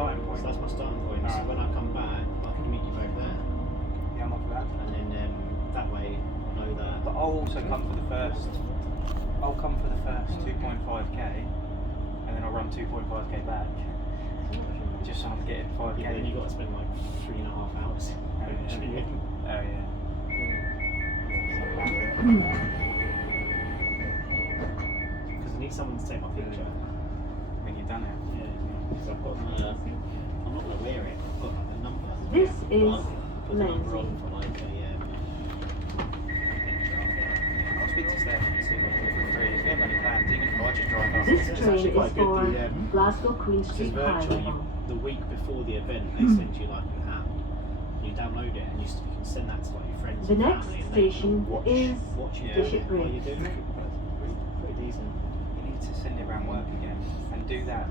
starting point. So that's my starting point. Right. So when I come back, I can meet you both there. Yeah, I'm up for that. And then that way I know that. But I'll also come for the first. I'll come for the first 2.5k, and then I'll run 2.5k back. Just so I'm getting 5k. Yeah, then you got to spend like 3.5 hours. Oh yeah. Because I need someone to take my picture. When you've done it. Yeah. Because I've got the. I'm not gonna wear it. I've got like the number. This But is I'll put the number on Lenzie. for like a I'll speak to Steph and see what we can do. If we have any plans, even if I just drive up. This It's train actually is quite good, for the, Glasgow Queen Because Street high virtual, level. the week before the event, they send you like an app. You download it and you can send that to like your friends. The and next family, and they can station watch is you Yeah. do Bishop it while Bridge. you're doing it. Pretty decent. You need to send it around work again and do that.